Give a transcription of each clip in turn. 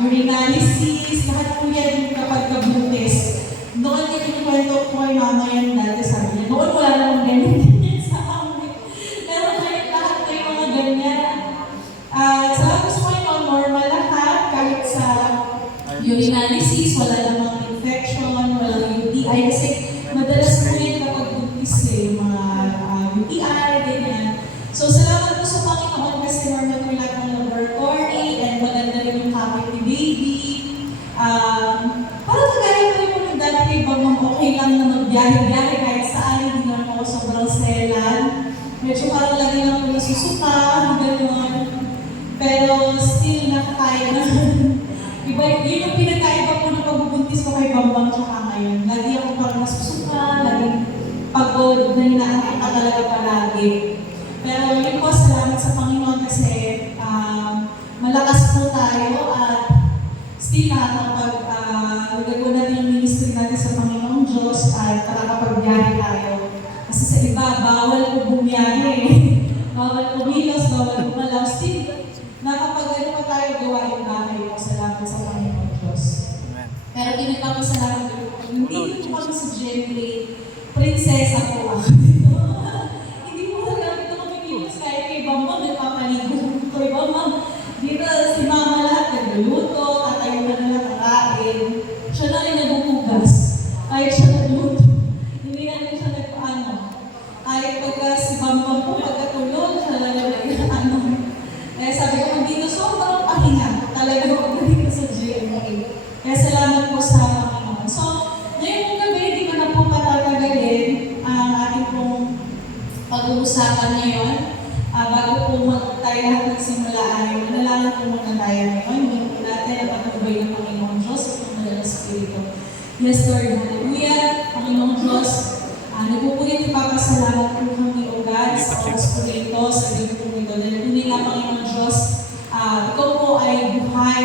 urinalysis, lahat po yan kapag kabuntis. Noon yung kinukwento ko kay mama yan dati, sabi niya, noon wala namang ganyan sa amin. Pero ngayon lahat may mga ganyan. Sa gusto ko yung normal lahat, kahit sa urinalysis, wala namang infection, walang UTI, kasi madalas po yan kapag buntis yung mga UTI, ganyan. So, salamat po sa Panginoon kasi normal po lahat ng laboratory and maganda rin yung kapit ni baby. Parang kagaya pa rin po ng dati kay Bang, okay lang na magbiyahe-biyahe kahit saan, hindi naman ako sobrang selan. Medyo parang lagi lang po nasusuka, gano'n. Pero still nakakaya naman. Iba, yun yung pinagkaiba po ng pagbubuntis ko kay Bambang tsaka ngayon. Lagi ako parang nasusuka, lagi pagod na hinaanap ka talaga palagi. Pero yun po, salamat sa Panginoon kasi malakas po tayo at still nakakapag-gagawin natin yung ministry natin sa Panginoong Diyos at nakakapagbiyahe tayo. Kasi sa iba, bawal po bumiyahe. Bawal pumilos, bawal bumalaw. Still, nakapag-ano pa tayo gawain bahay po. Salamat sa Panginoong Diyos. Pero pinagpapasalamat ko, hindi po kami sa Gentry, prinsesa po ako. Kay Bambang, nagpapaligo. Kay Bambang, dito si Mama lahat nagluluto, tatayo na lang kakain. Siya na rin nagbubugas. Kahit siya nagluto. Hindi na rin siya nagpaano. Kahit pagka si Bambang po, pagkatulog, siya na lang ano. Kaya sabi ko, dito sobrang pahinga. Talaga ako dito sa GMA. Kaya salamat po sa Panginoon. So, ngayong gabi, di ko na po patatagalin ang ating pong pag-uusapan ngayon. Bago po tayo lahat nagsimula ay manalangin po muna tayo ngayon. Hindi po natin ang patubay ng Panginoon Diyos at ng Madalang Espiritu. Yes, Lord, hallelujah. Panginoon Diyos, nagpupulit ipapasalamat po kami, O God, sa oras po nito, sa gabi po nito. Dahil tunay nga, Panginoon Diyos, ikaw po ay buhay,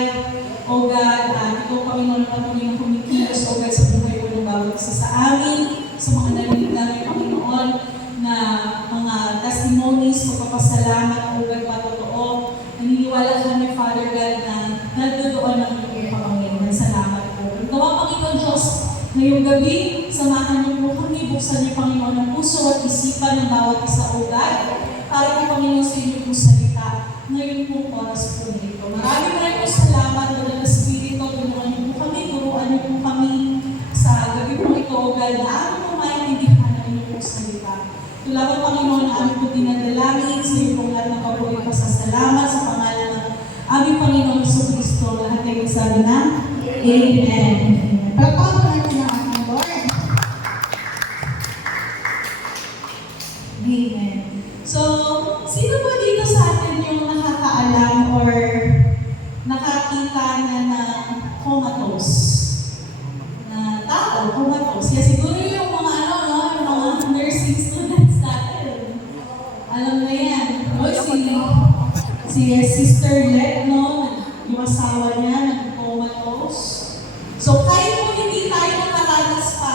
O God. Ikaw, Panginoon, patuloy na kumikilos, O God, sa buhay po ng bawat isa sa amin, sa mga narinig namin, Panginoon, na mga testimonies, magpapasalamat, ugal pa totoo. Naniniwala kami, Father God, na nagdodoon ng iyong Panginoon. Salamat po. Gawa, Panginoon Diyos, ngayong gabi, samahan niyo po kami, buksan niyo, Panginoon, ang puso at isipan ng bawat isa, ugal, para po, Panginoon, sa inyo pong salita. Ngayon po, oras po nito. Maraming po salamat, Madalang Espiritu, tulungan niyo po kami, turuan niyo po kami sa gabi po ito, ugal, na ano po maintindihan ng inyong pong salita. Tulawan, Panginoon, na aming po dinadalangin sa iyo pong lahat ng pabuhay pasasalamat sa pangalan ng aming Panginoon Jesucristo. Lahat ay magsabi na, Amen. Palakpakan natin ang ating Lord. Amen. So, sino po dito sa atin yung nakakaalam or nakakita na ng comatose? Na tao, comatose. Kaya siguro yung mga yung mga nursing students natin. Alam na yan. No? Si Sister Let, no? Yung asawa niya, nag-comatose. So, kahit po hindi tayo nakaranas pa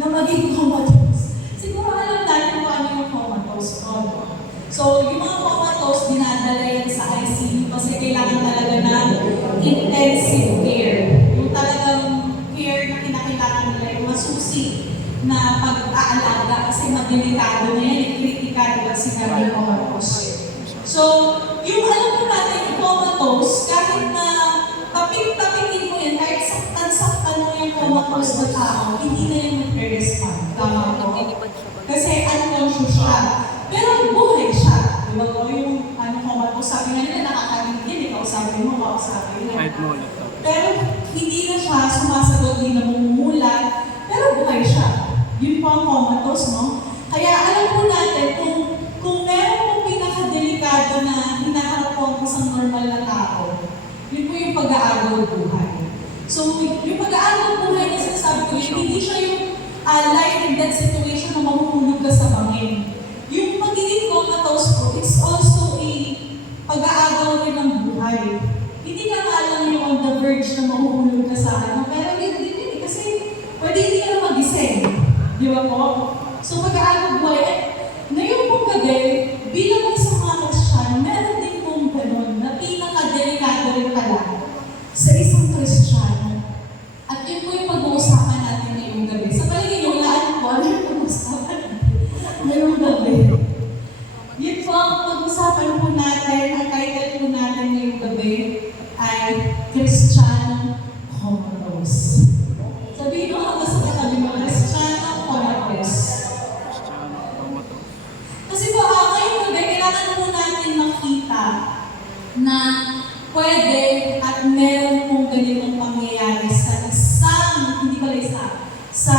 na maging comatose, siguro alam natin kung ano yung comatose. So, yung mga comatose, dinadala yan sa ICU kasi kailangan talaga ng intensive care. Yung talagang care na kinakailangan nila, yung masusi na pag-aalaga kasi madelikado na yan, critical kasi sinabi yung comatose. So, yung alam po natin, yung comatose, kahit na tapik-tapikin mo yan, kahit saktan-saktan mo yung comatose na tao, hindi na yung mag-respond. Tama po? Kasi unconscious siya. Pero buhay siya. Diba po yung comatose, sabi nga nila, nakakarinig din, kausapin mo. Pero hindi na siya sumasagot, hindi na mumumulat, pero buhay siya. Yun po ang comatose, no? Kaya alam po natin, kung meron pong pinakadelikado na hinaharap po ang isang normal na tao, yun po yung pag-aagaw buhay. So, yung pag-aagaw buhay na sinasabi ko, hindi siya yung life and death situation na mahuhulog ka sa bangin. Yung pagiging comatose po, it's also a pag-aagaw rin ng buhay. Hindi ka nga lang yung on the verge na mahuhulog ka sa pero yun din yun kasi pwede hindi ka na magising. Di ba po? So, pag-aagaw buhay, ngayon pong gabi, bilang isang mga Kristiyano, meron din pong ganun na pinaka-delikado rin na pwede at meron pong ganitong pangyayari sa isang, hindi pala isa, sa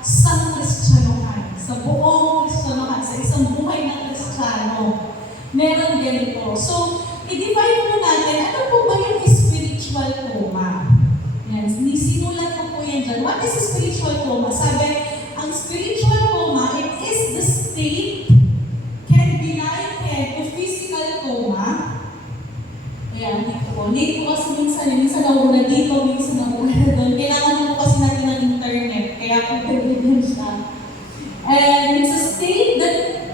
isang Kristiyanohan, sa buong Kristiyanohan, sa isang buhay ng Kristiyano. Meron ganito. So, i-define po natin, ano po ba yung spiritual coma? Yan, sinulat ko po yan dyan. What is spiritual coma? Sabi, ang spiritual coma, it is the state, can be likened to physical coma. Ayan, dito po. Late po kasi minsan nawala dito, minsan nawala doon. Kailangan po kasi natin ng internet, kaya po pwede siya. And it's a state that,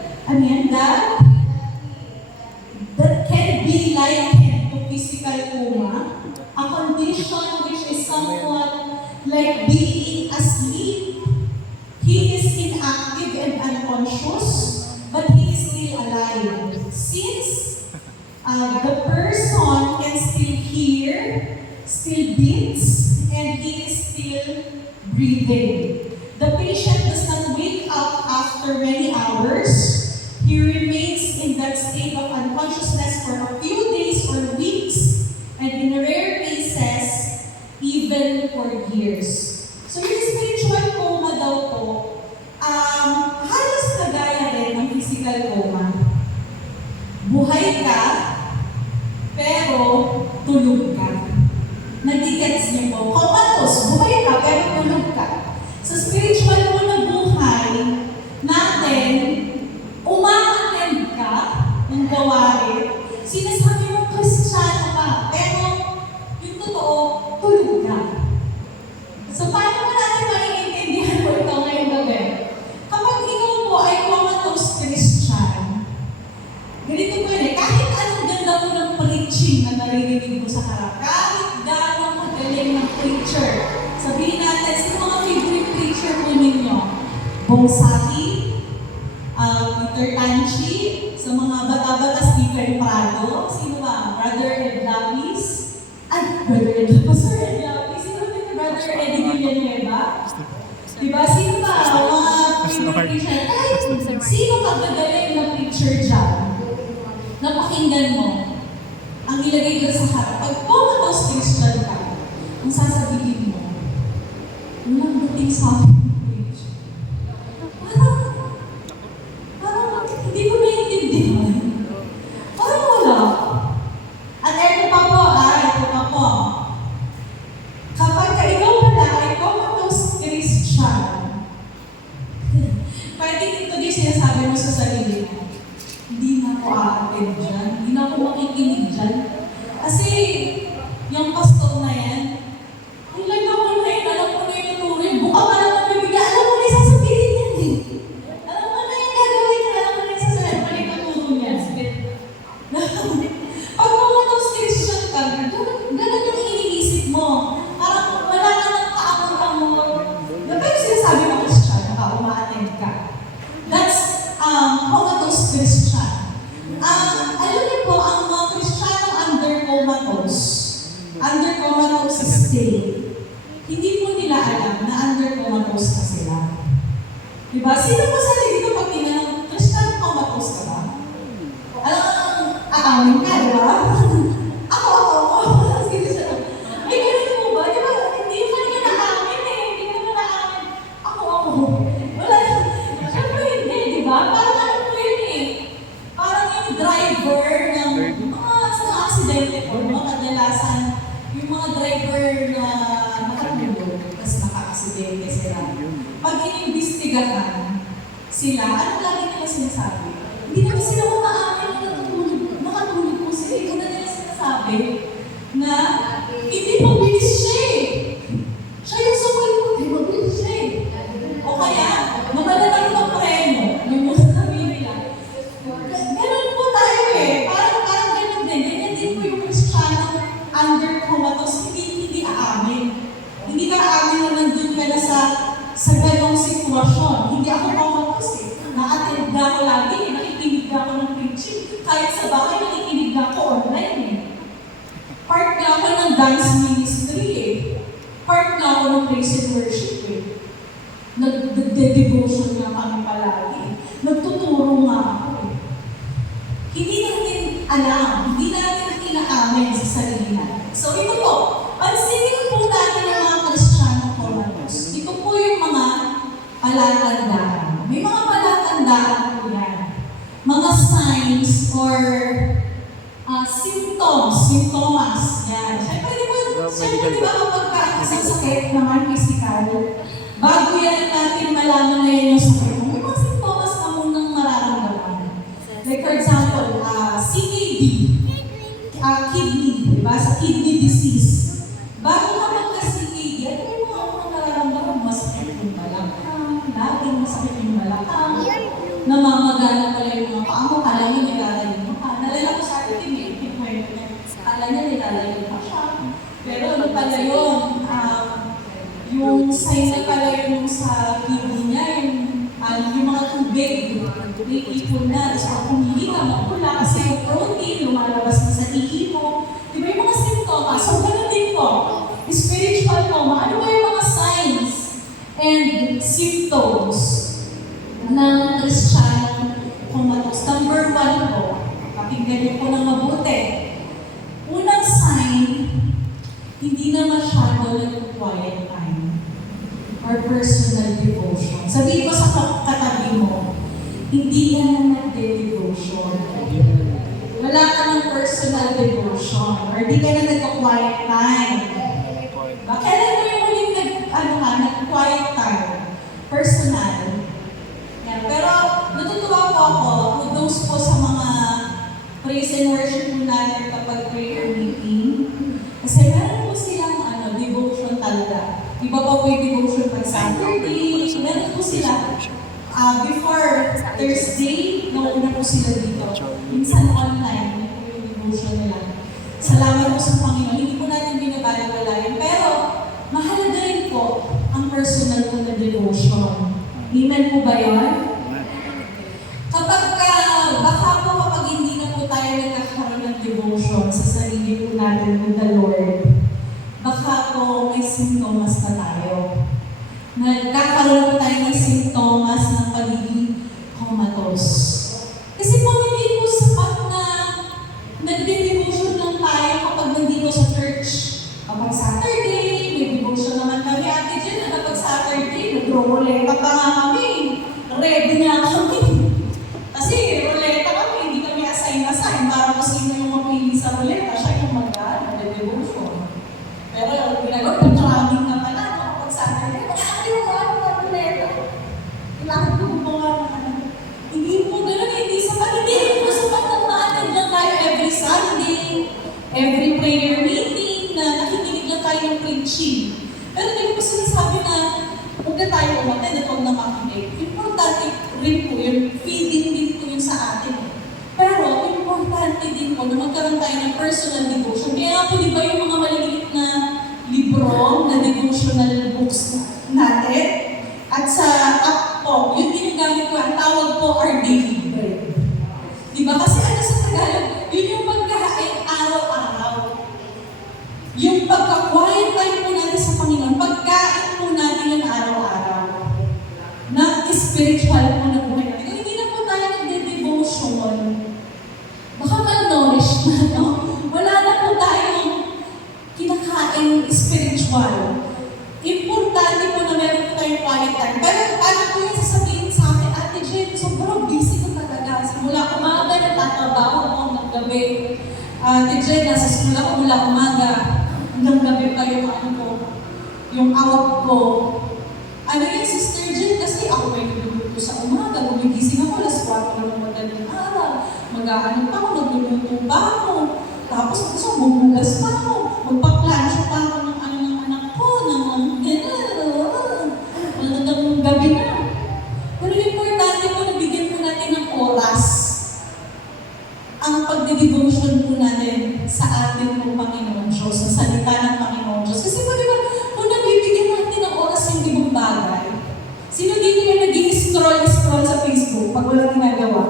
that can be likened to physical coma, a condition which is somewhat like being asleep. He is inactive and unconscious, but he is still alive. Since the person can still hear, still beats, and he is still breathing. The patient does not wake up after many hours. He remains in that state of unconsciousness for a few days or weeks, and in rare cases, even for years. So yung spiritual coma daw po, halos kagaya rin ng physical coma. Buhay ka, pero tulog ka. Nagigets niyo po. Comatose, buhay ka, pero tulog ka. Sa spiritual mo na buhay natin, uma-attend ka ng gawain. Sinasabi mo, Kristiyano ka, pero yung totoo, tulog ka. So, paano mo natin maiintindihan mo ito ngayong gabi? Kapag ikaw po ay comatose Christian, ganito po yun kahit anong ganda mo ng preaching na naririnig mo sa harap, kahit gano'ng magaling ng preacher, sabihin natin, sa mga favorite preacher po ninyo, Bong Saki, Peter Tanchi, sa mga bata-bata, Stephen Prado, sino ba? Brother Ed Lapis, Brother Ed Lapis, sino ba yung Brother Eddie Villanueva? Diba? Sino ba? Mga favorite preacher, kahit sino magagaling na preacher dyan, napakinggan mo, ang ilagay dyan sa harap. Pag comatose Christian ka, ang sasabihin mo, walang dating sa akin ng preach. Parang, hindi ko naiintindihan. Parang wala. At ito pa po. Kapag ikaw pala ay comatose Christian, pwede ito din sinasabi mo sa sarili mo, hindi na ako aatin dyan, hindi na ako makikinig dyan. Kasi, yung pastor na yan, ay lang ako na yun, alam ko na yung tuturin, buka ka lang ang bibigyan, alam mo na yung sasabihin yan eh. Alam mo na yung gagawin niya, alam mo na yung sasabihin, ano yung tuturo niya. Pag comatose Christian ka, ganun yung iniisip mo. Parang wala na ng kaamon-amon. Dapat yung sinasabi mo Christian, uma-attend ka. That's comatose Christian. Alam niyo po, ang mga Kristiyano under comatose state, hindi po nila alam na under comatose na sila. Diba? Sino po sa dito pag tinanong, Kristiyano comatose ka ba? Alam mo, aamin ka, diba? Ako. Sino siya? Ay, ganun po ba? Diba? Hindi mo kanina naamin eh. Hindi mo naamin. Ako. Wala. Siyempre hindi, diba? Parang ano po yun eh. Parang yung driver ng mga aksidente po, mga kadalasan, yung mga driver na nakatulog, tapos naka-aksidente sila. Pag inimbestigahan sila, ano lagi nila sinasabi? Hindi naman sila umaamin na nakatulog po sila. Ito na nila sinasabi na hindi mabilis siya eh. Siya yung sumul po, hindi mabilis siya eh. O kaya, namalalang ng preno, yung sasabi nila. Ganun po tayo eh. Parang ganun din. Ganyan din po yung Kristiyano under comatose, hindi aamin. Hindi ka aamin na nandun ka na sa ganong sitwasyon. Hindi ako comatose eh. Na-attend na ako lagi eh. Nakikinig na ako ng preaching. Kahit sa bahay, nakikinig na ako online eh. Part na ako ng dance ministry eh. Part na ako ng praise and worship eh. Nag-devotion nga kami palagi eh. Nagtuturo nga ako eh. Hindi natin alam, hindi natin Symptoms. Yan. Siyempre, di ba kapag isang sakit naman physical, bago yan natin malaman na yan yung sakit mo, may mga symptoms ka munang mararamdaman. Like for example, CKD, kidney, di ba? Sa kidney disease. Bago ka magka-CKD, ano yung mga unang nararamdaman? Masakit yung balakang, laging masakit yung balakang, namamagana pala yung mga paa mo, kala nyo nilalayo mo pa. Nalala ko sa akin, kala niya nilalayo pa siya. Pero ano pala yun, yung sign na pala yun sa kidney niya, yung mga tubig, iipon na, tapos pag humili ka, mapula kasi yung protein, lumalabas na sa ihi mo. Di ba yung mga symptoms? So, ganun din po. Spiritual mo, ano ba yung mga signs and symptoms ng Kristyanong comatose? Number 1 po, pakinggan niyo po ng mabuti. Unang sign, hindi na masyado nag-quiet time or personal devotion. Sabihin mo sa katabi mo, hindi ka na nagde-devotion. Wala ka ng personal devotion or di ka na nag-quiet time. Kailan mo yung muling nag-quiet time? Personal. Yan. Pero natutuwa po ako, kudos po sa mga praise and worship po natin kapag prayer meeting. Kasi meron po silang devotion talaga. Iba pa po yung devotion pag Saturday. Meron po sila. Before Thursday, nauna po sila dito. Minsan online, yun po yung devotion nila. Salamat po sa Panginoon. Hindi po natin binabaliwalayan. Pero, mahalaga rin po ang personal po na devotion. Amen po ba yun? Baka po kapag hindi na po tayo nagkakaroon ng devotion sa sarili po natin with the Lord, baka po may sintomas na tayo. Nagkakaroon po tayo ng sintomas ng pagiging comatose. Kasi po hindi po sapat na nagde-devotion lang tayo kapag nandito sa church. Kapag Saturday, may devotion naman kami. Ate Jen, kapag Saturday, nag-roleta pa nga kami. Ready na kami. Kasi roleta kami, hindi kami assign para kung sino yung mapili sa roleta, siya yung mag-devotion. Pero ginagawa, pag-traveling na pala, kapag Saturday, yung roleta. Kailangan ko gumawa ng hindi po gano'n, hindi sapat na maatid lang tayo every Sunday, every prayer meeting, na nakikinig lang tayo ng preaching. Pero hindi po sinasabi na huwag na tayo umatid at huwag na makinig. Importante rin po yun, feeding din po yun sa atin. Pero importante din po na magkaroon tayo ng personal devotion. Kaya nga po di ba yung mga maliliit na libro, na devotional books natin, at sa app po, yun ginagamit ko, ang tawag po our daily bread. Diba? Kasi sa Tagalog, yun yung pagkahain araw-araw. Yung pagka-quiet time po natin sa Panginoon, pagkain po natin yung araw-araw. Na spiritual po na buhay natin. Kung hindi na po tayo nagde-devotion, baka malnourished na, no? Wala na po tayong kinakain spiritual. Importante po na meron po tayong quiet time. Pero paano po yung sasabihin sa akin, Ate Jen, sobrang busy ko talaga. Simula umaga, nagtatrabaho ako hanggang gabi. Ate Jen, nasa school ako mula umaga. Hanggang gabi pa yung out ko. Ano yun, Sister Jen, kasi ako may niluluto sa umaga. Gumigising ako, alas 4 na ng madaling araw. Mag-aanong pa ako, nagluluto pa ako. Tapos gusto bumugas pa ako. Magpa-plancha pa ako ng anak ko, ng gabi na. Pero importante po na bigyan po natin ng oras ang pagdidevotion po natin sa ating po Panginoon Diyos, sa salita ng Panginoon Diyos. Kasi po diba, kung nabibigyan natin ng oras yung ibang bagay, sino dito yung nag-i-scroll sa Facebook pag walang ginagawa?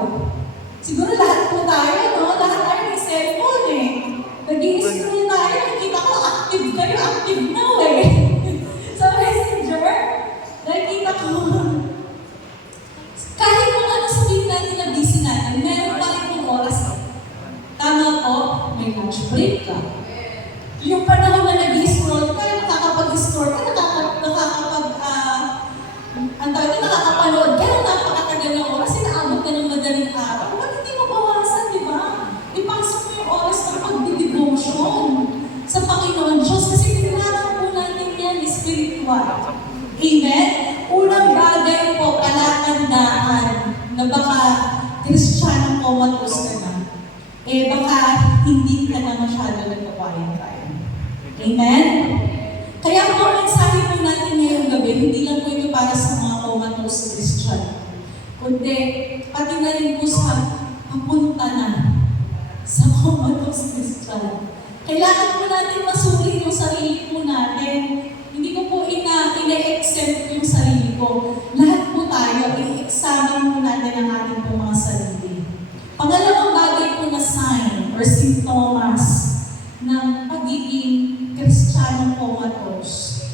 Siguro lahat po tayo, no? Lahat tayo may cellphone eh. Nag-i-scroll tayo, nakikita ko active kayo, active now eh. Sa Messenger, nakikita ko. Kahit kung ano sabihin natin na busy natin, meron pa rin yung oras. Tama po, may lunch break ka. Yung panahon na nag-i-scroll ka, nakakapag-scroll ka, nakakapanood ka, napakatagal ng oras, inaabot ka ng madaling araw. Ba't hindi mo bawasan, di ba? Ipasok mo yung oras ng pagdidibo Amen? Unang bagay po, palatandaan na baka Kristiyano comatose ka na, baka hindi ka na masyado nagpa-quiet time. Amen? Kaya po, ang mensahe po natin ngayong gabi, hindi lang po ito para sa mga comatose Christian, kundi pati na rin po sa papunta na sa comatose Christian. Kailangan po natin masuri yung sarili po natin. Hindi ko po ina-exempt yung sarili ko. Lahat po tayo, i-examine po natin ang ating po mga sarili. Pangalawang bagay po na sign or sintomas ng pagiging Kristiyano comatose.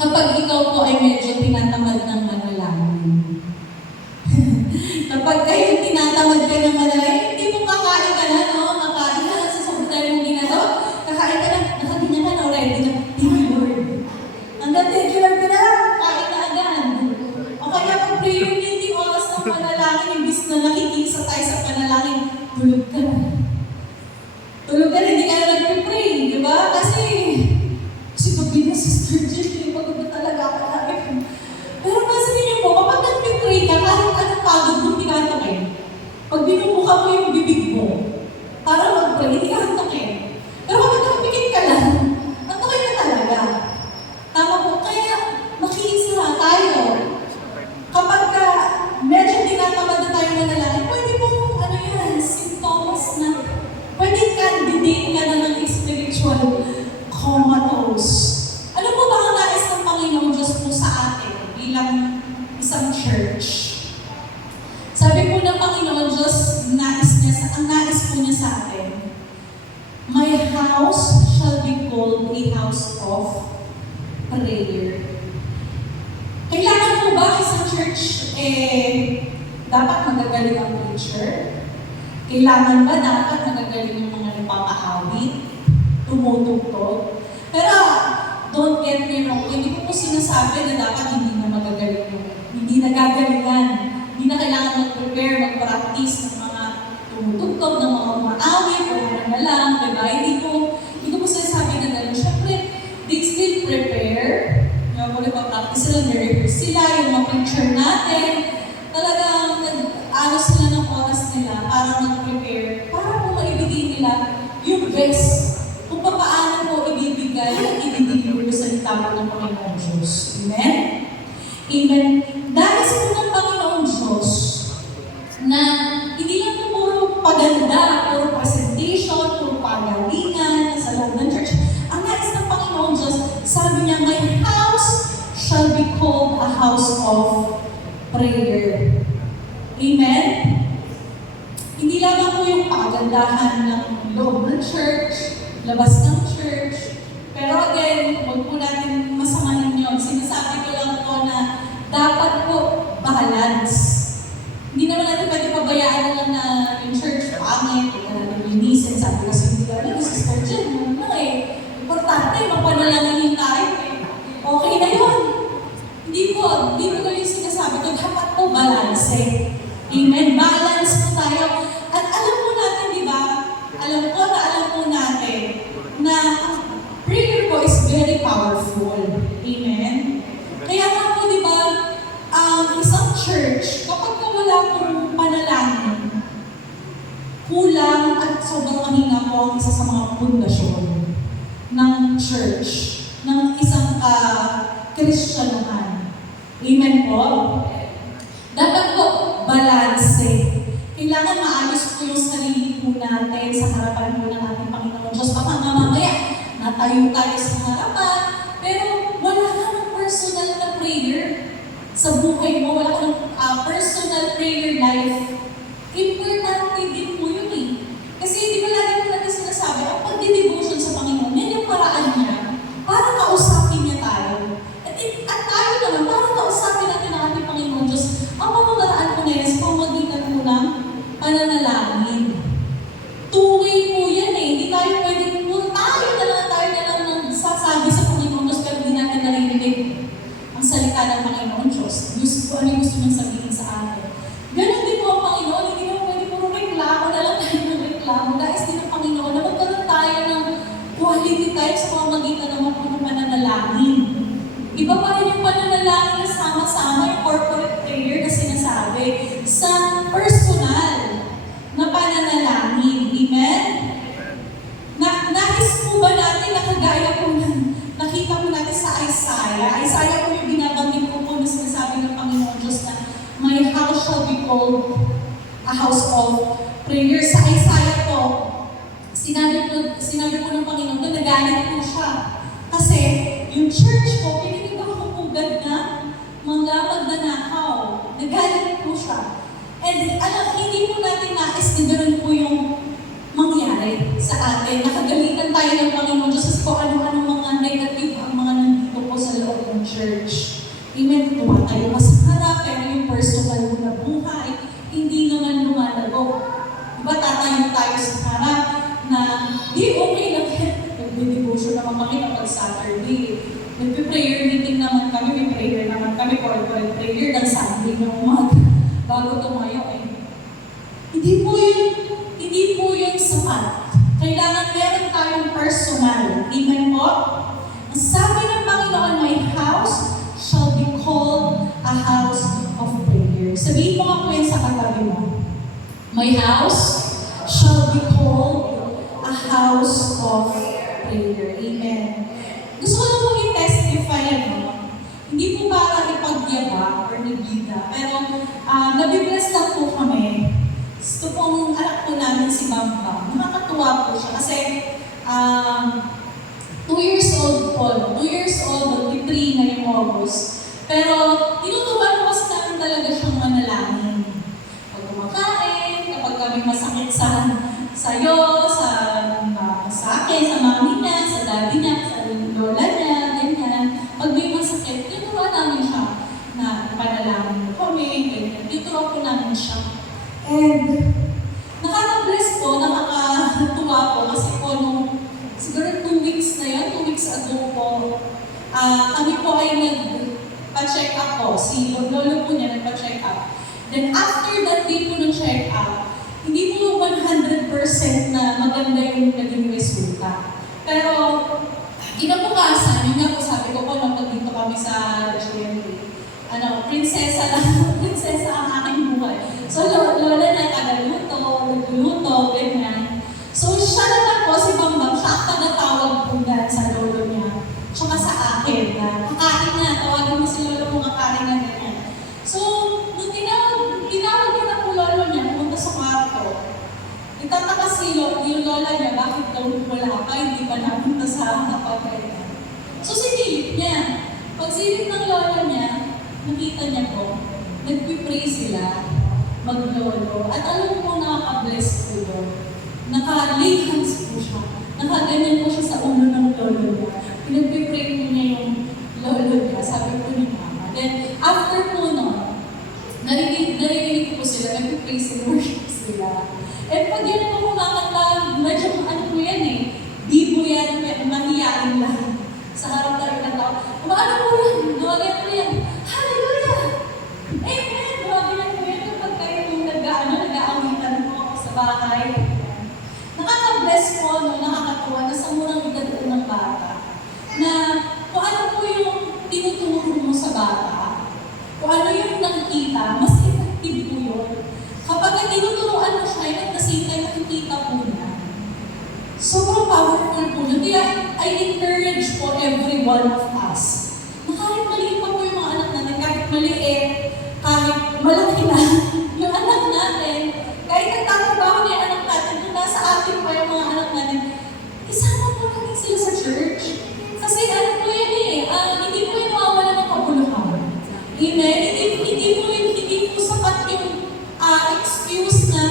Kapag ikaw po ay medyo tinatamad ng manalangin. Kapag kayo tinatamad ka ng manalangin, hindi mo kakain ka na, no? Kakain ka na sa sobrang mong ginagawa. Kakain ka na, nakaganyan ka na, already na, thank you Lord. Hanggang thank you Lord ka na, kain na agad. O kaya pag prayer meeting, oras ng panalangin, imbis na nakikisa tayo sa panalangin, tulog ka na. Tulog ka na, hindi ka na nag-pray, di ba? Kasi pag na Sister Jill, pagod na talaga ako namin. Pero pasabihin niyo po, kapag nag-pray ka, kahit anong pagod mo, hindi ka hantakin. Pag binumuka mo yung bibig mo, para mag-pray, hindi ka hantakin. Pero kapag nakapikit ka lang, hantakin ka talaga. Tama po, kaya makiisa tayo. Kapag medyo tinatamad na tayo manalangin, pwede po, symptoms na, pwede candidate ka na ng spiritual comatose. Ano po ba ang nais ng Panginoon Diyos po sa atin bilang isang church? Sabi po ng Panginoon Diyos, ang nais po niya sa atin, my house shall be called a house of prayer. Kailangan po ba isang church, dapat magagaling ang preacher? Kailangan ba dapat magagaling yung mga nagpapaawit, tumutugtog? Pero, don't get me wrong, hindi ko po sinasabi na dapat hindi na magagaling yung, hindi nagagalingan, hindi na kailangan mag-prepare, mag-practice ng mga tumutugtog, ng mga umaawit, o na lang, diba? Hindi ko po sinasabi na gano'n. Siyempre, they still prepare, yung mga nagpa-practice sila, nire-rehearse sila, yung mga preacher natin, talagang nag-ano sila ng oras nila para mag-prepare, para po maibigay nila yung best kung paano po ibibigay at ibibigay yung salita po ng Panginoon Diyos. Amen? Amen. Dahil sa ng Panginoon Diyos na hindi lang po puro paganda, puro presentation, puro pagalingan sa loob ng church. Ang nais ng Panginoon Diyos, sabi niya, my house shall be called a house of prayer. Amen? Hindi lamang po yung pagandahan ng loob ng church, labas ng church. Pero again, huwag po natin masamahin yun. Sinasabi ko lang po na dapat po balance. Hindi naman natin pwede pabayaan lang na yung church pangit, hindi natin linisin. Sabi kasi hindi ka na, Sister Jen, importante, mapanalangin tayo. Okay na yun. Hindi ko yung sinasabi ko, dapat po balance. Amen? Balance po tayo. At alam po natin, di ba? Alam po natin na prayer po is very powerful. Amen? Kaya nga po, di ba, isang church, kapag wala pong panalangin, kulang at sobrang mahina po ang isa sa mga pundasyon ng church, ng isang Kristyanuhan. Amen po? Dapat po, balance. Kailangan maayos po yung sarili po natin sa harapan po ng ating Panginoon Diyos. Baka mamaya, natayo tayo sa harapan, pero wala ka ng personal na prayer sa buhay mo, wala ka ng personal prayer life. Importante din po yun eh. Kasi di ba lagi po natin sinasabi, ang pagdidevotion sa Panginoon, yan yung paraan niya para kausapin niya tayo. At tayo naman, para kausapin natin ang ating Panginoon Diyos, ang pamamaraan po na yan sa pamagitan po ng pananalangin. Two-way po yan eh. Hindi tayo pwede po, tayo na lang nang sasabi sa Panginoon Diyos pero hindi natin narinig ang salita ng Panginoon Diyos. Ano yung gusto niyang sabihin sa atin. Ganon din po ang Panginoon, hindi naman pwede puro reklamo na lang tayo ng reklamo. Dahil din ang Panginoon na magkaroon tayo ng quality time sa pamagitan naman po ng pananalangin. Iba pa rin yung kagaya po ng nakita po natin sa Isaiah. Isaiah po yung binabanggit ko po na sinasabi ng Panginoon Diyos na my house shall be called a house of prayer. Sa Isaiah po, sinabi po ng Panginoon doon, nagalit po siya. Kasi yung church po, pininigaw ko po na mga magnanakaw. Nagalit po siya. And hindi po natin nais na ganoon po yung mangyari sa atin. Nakagalitan tayo ng Panginoon Diyos kasi po ano-ano mga negative ang mga nandito po sa loob ng church. Amen. Tuwa tayo mas harap, pero yung personal mo na buhay, hindi naman lumalago. Diba tatayo tayo sa harap na di okay lang. Nagbe-devotion naman kami kapag Saturday. Nagpe-prayer meeting naman kami, may prayer naman kami, corporate prayer ng Sunday ng umaga bago tumayo eh. Hindi po yun sapat. Kailangan meron tayong personal. Amen po? Ang sabi ng Panginoon, my house shall be called a house of prayer. Sabihin mo nga po yan sa katabi mo. My house shall be called a house of prayer. Amen. Gusto ko lang pong i-testify hindi po para ipagyabang or nabida, pero nabibless lang po kami. Gusto pong anak po namin si Bambam. Nakakatuwa po siya kasi 2 years old po. 2 years old, 3 ngayong August. Pero tinuturuan ko kasi namin talaga siyang manalangin. Pag kumakain, kapag kami masakit sa'yo, sa akin, sa mami niya, sa daddy niya, sa lola niya, ganyan. Pag may masakit, tinuturuan namin siya na panalangin ko kami, ganyan. Tinuturuan po namin siya. And nakaka-bless po, nakakatuwa po kasi po nung siguro 2 weeks na yun, 2 weeks ago po, kami po ay nagpa-check up po. Si lolo po niya nagpa-check up. Then after that day po ng check up, hindi po 100% na maganda yung naging resulta. Pero kinabukasan, yun nga po sabi ko po, nung dito kami sa GMA, prinsesa lang, prinsesa ang aking buhay. So, lola na tagaluto, nagluluto, ganyan. So, siya naman po, si Bambam, siya ang tagatawag po dahil sa lolo niya. Tsaka sa akin, na kakain na, tawagin mo si lolo mo kakain na, ganyan. So, nung tinawag ko na po lolo niya, pumunta sa kwarto. Nagtataka yung lola niya, bakit daw wala pa, hindi pa napunta sa kapatid. So, sinilip niya. Pag silip ng lola niya, nakita niya po, nagpipray sila, maglolo. At alam mo nakaka-bless po doon. Naka-lay hands po siya. Nakaganyan po siya sa ulo ng lolo niya. Pinagpipray po niya yung lolo niya, sabi po ni mama. Then, after po nun, narinig po sila, nagpipray sila, worship sila. Eh, pag yan po kumakanta, medyo ano po yan eh, bibo yan, mahiyain lang. Sa harap tayo ng tao. Ano po yan? Gawagyan po yan. Hallelujah! Amen! Gawagyan po yan kapag kayo kung nag-aawitan po ako sa bahay. Nakaka-bless po, nakakatuwa na sa murang edad po ng bata. Na kung ano po yung tinuturo mo sa bata, kung ano yung nakikita, mas effective po yun. Kapag tinuturuan mo siya, at the same time nakikita po niya. Sobrang powerful po yun. Kaya I encourage po every one of us na kahit maliit pa po yung mga anak natin, kahit maliit, kahit malaki na yung anak natin, kahit nagtatrabaho niya yung anak natin, kung nasa atin pa yung mga anak natin, isama po natin sila sa church. Kasi ano po yan hindi po yung mawawala ng kabuluhan. Amen? Hindi po sapat yung excuse na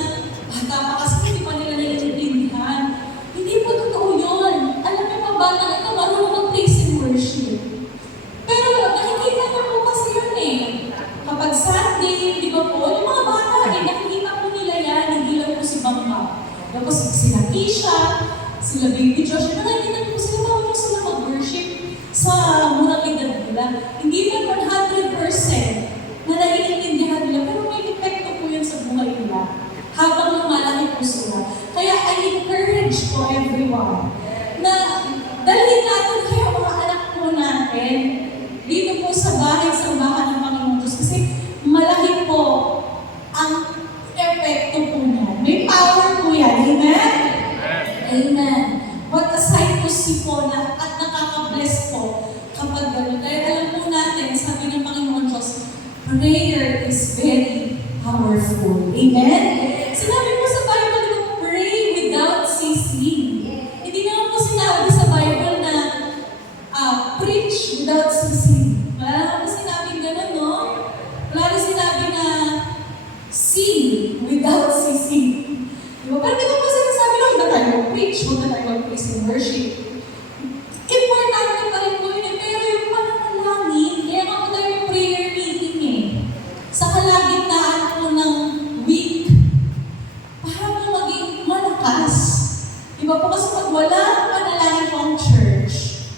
bata pa kasi hindi pa nila naiintindihan. Hindi po totoo yun. Alam niyo pa bata na ito, marunong mag-praise and worship. Pero nakikita niyo po kasi yun kapag Sunday, di ba po, yung mga bata nakikita po nila yan, hindi lang po si Bamba. Tapos sila Kisha, sila Baby Josh, nakikita niyo po sila, marunong sila mag-worship sa murang edad nila. Hindi pa 100% na naiintindihan nila, pero may epekto po yun sa buhay nila habang lumalaki po sila. Kaya I encourage po everyone na dalhin natin kayo mga anak po natin dito po sa bahay-sambahan ng Panginoon Diyos kasi malaki po ang epekto po niya. May power po yan. Amen? Amen. What a sight to see po na powerful. Amen? Sinabi po sa Bible na pray without ceasing. Hindi naman po sinabi sa Bible na preach without ceasing. Wala naman po sinabing ganun, no? Wala rin sinabi na sing without ceasing. Diba? Pero di ko po sinasabi na huwag na tayo mag-preach, huwag na tayo mag-praise and worship. Importante pa rin po yun eh, pero yung pananalangin, kaya nga po tayo yung prayer meeting eh. Sa kalagitnaan po ng week, para po maging malakas. Diba po kasi pag wala panalangin po ang church,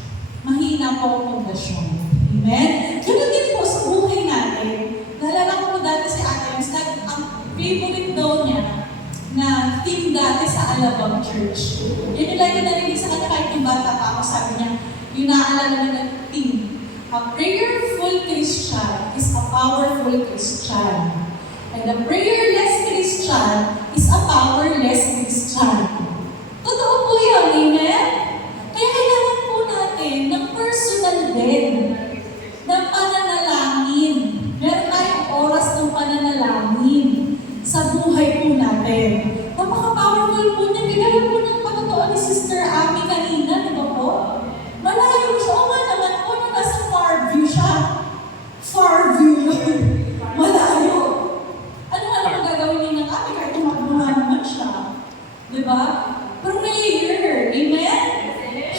mahina po ang pundasyon. Amen? Ganun din po sa buhay natin. Naalala ko po dati si Ate Ems, ang favorite daw niya na team dati sa Alabang Church. Yun yung lagi narinig sa kanya kahit yung bata pa ako, sabi niya, yung naaalala niya ng team. A prayerful Christian is a powerful Christian. And a prayerless Christian is a powerless Christian. Totoo po yun, amen? Kaya kailangan po natin ng personal din, ng pananalangin. Meron tayong oras ng pananalangin sa buhay po natin. Napaka-powerful po niya. Bigay po ng pagkatoo ni Sister Abby kanina, di ba po? Malayo siya. O nga naman po na nasa far view siya. Far view. Malayo. Ano ang gagawin niya ng Abby kahit tumakbuhan naman siya? Di ba? Prayer. Amen?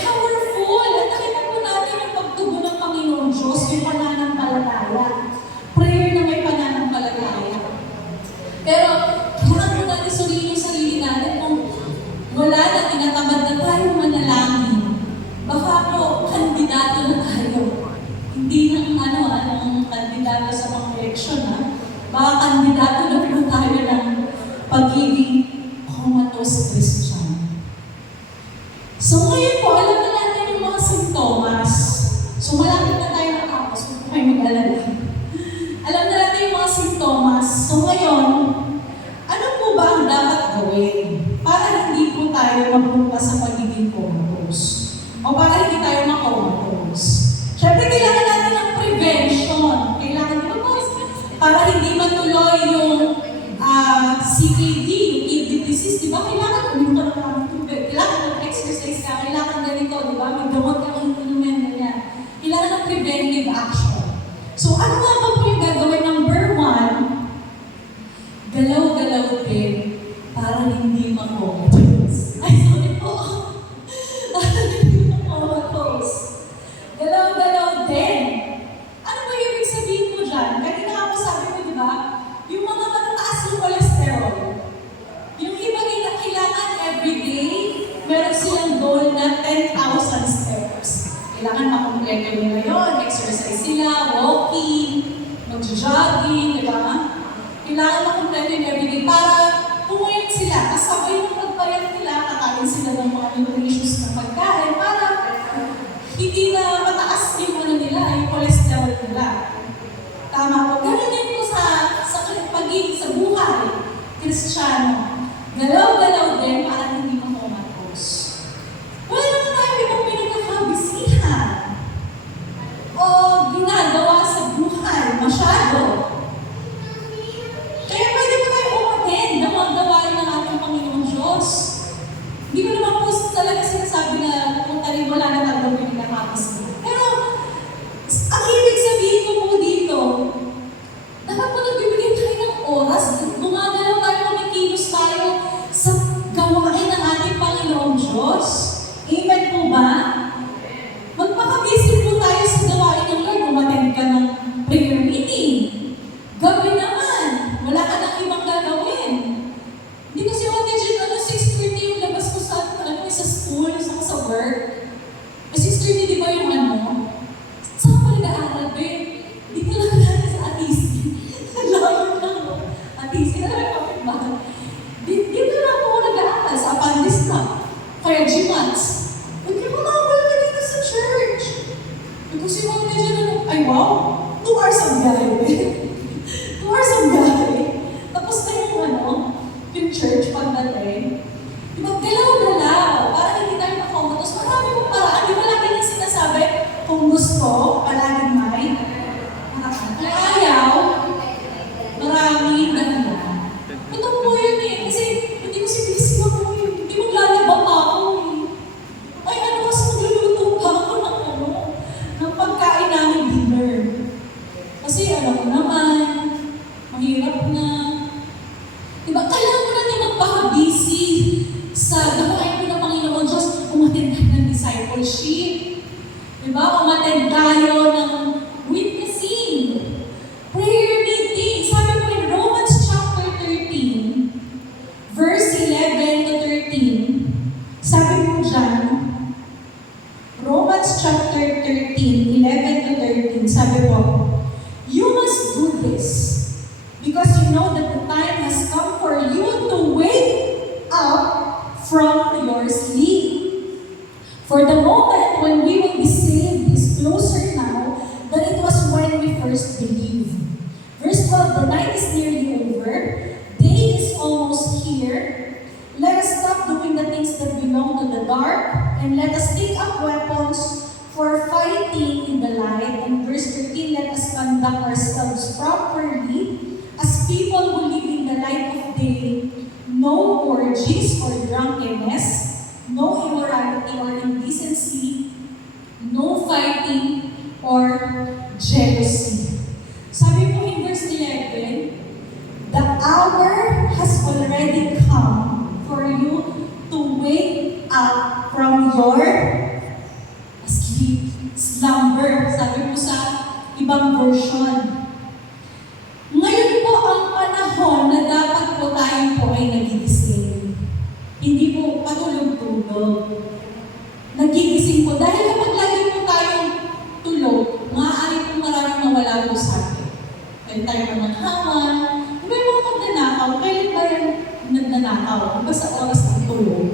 Powerful. At nakita po natin yung pagtubo ng Panginoon Diyos, yung pananampalataya. Prayer na may pananampalataya. Pero, kailangan po natin suriin yung sarili natin kung wala na tinatamad na tayo manalangin. Baka po, kandidato na tayo. Hindi ng anong kandidato sa mga eleksyon, ha? Baka kandidato na po tayo ng pagiging comatose Christian. So ngayon po, alam na natin yung mga sintomas. So malapit na tayo matapos, kung kayo mag-alala. Alam na natin yung mga sintomas. So ngayon, ano po ba ang dapat gawin para hindi po tayo mapunta sa pagiging comatose? O para hindi tayo ma-comatose? Siyempre, kailangan natin ng prevention. Kailangan po para hindi matuloy yung CKD, yung kidney disease, di ba? Kailangan uminom ka ng tubig. Kailangan mag-exercise ka. Kailangan ganito, di ba? May gamot ka ng inumin, ganyan. Kailangan ng preventive action. So, ano nga ba po yung gagawin? Number 1, galaw-galaw din para hindi ma-comatose. Ay, sorry po. Para hindi ma-comatose. Galaw-galaw din. Ano ba yung ibig sabihin mo dyan? Kanina nga po sabi ko, di ba? Yung mga matataas ng cholesterol. Yung iba kailangan everyday, meron silang goal na 10,000 steps. Kailangan makumpleto nila yun. Exercise sila, walking, mag-jogging, di ba? Kailangan makumpleto yun everyday para pumuyat sila. Kasabay ng pagpayat nila, kakain sila ng mga nutritious na pagkain para hindi na mataas yung nila, yung cholesterol nila. Tama po. Ganun din po sa pagiging sa buhay, Kristiyano. Galaw-galaw din para hindi ma-comatose. Wala naman tayo ibang pinagkakabisihan o ginagawa sa buhay masyado. Kaya pwede po tayo umattend ng mga gawain ng ating Panginoon Diyos. Hindi ko naman po talaga sinasabi na kung tayo wala na tayo pinagkakabisihan. Pero, ang ibig sabihin ko po dito, dapat po nagbibigay tayo ng oras, gumagalaw tayo, kumikilos tayo sa gawain ng ating Panginoong Diyos. Amen po ba? Magpakabisi po tayo sa gawain ng Lord. Umattend ka ng prayer meeting. Gabi naman, wala ka nang ibang gagawin. Hindi kasi ako medyo 6:30 yung labas ko sa school, sa work. 6:30 di ba yung saan ka nag-aaral, babe? Di ko lang natin sa Atisi. Alam lang mo. Atisi na lang kapit ba? Dito lang ako nag-aaral sa Apandis na. Kaya G-Mats. Hindi ko nakabal ka dito sa church. Ito si Mom Medyo na, ay wow, 2 hours ang biyahe, babe. 2 hours ang biyahe. Tapos na yung church pagdating. Diba, galaw-galaw, para hindi tayo makomatos. Marami mong paraan. Di ba lagi nang sinasabi, kung gusto, palaging may. Kung ayaw, maraming dahilan. discipleship. Diba? Umattend tayo ng witnessing, prayer meeting. Sabi po in Romans chapter 13, verse 11 to 13, sabi po dyan, Romans chapter 13, 11 to 13, sabi po, you must do this because you know that the time has come for you to wake up from your sleep. For the moment when we will be saved is closer now than it was when we first believed. Verse 12, the night is nearly over, day is almost here. Let us stop doing the things that belong to the dark, and let us take up weapons for fighting in the light. And verse 13, let us conduct ourselves properly as people who live in the light of day, no orgies or drunkenness, no immorality or indecency, no fighting or jealousy. Sabi po in verse 11, the hour has already come for you to wake up from your slumber. Sabi po sa ibang version. Ngayon po ang panahon na dapat po tayo po ay nagigising. Hindi po patulog-tulog. Nagigising po. Dahil kapag lagi po tayong tulog, maaari po maraming mawala po sa atin. Pwede tayo manakawan. Diba yung mga magnanakaw? Kailan ba yung nagnanakaw? Diba sa oras ng tulog?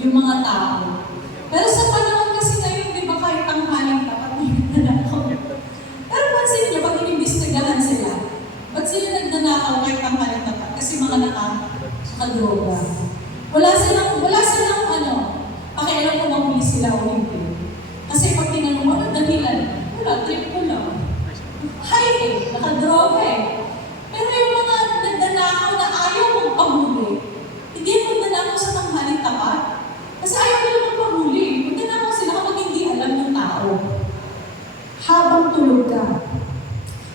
Yung mga tao. Pero sa panahon kasi ngayon, di ba kahit tanghaling dapat may nagnanakaw? Pero pansin niyo, pag inimbestigahan sila, ba't sila nagnanakaw kahit tanghaling dapat? Kasi mga nakadroga. Wala silang pakialam kung mahuli sila o hindi. Kasi pag tinanong mo, ano dahilan? Wala, trip ko lang. Hay nakadroga eh. Pero yung mga nagnanakaw na ayaw mong pahuli, hindi mo nagnanakaw sa tanghaling tapat. Kasi ayaw nila magpahuli. Magnanakaw sila kapag hindi alam ng tao. Habang tulog ka.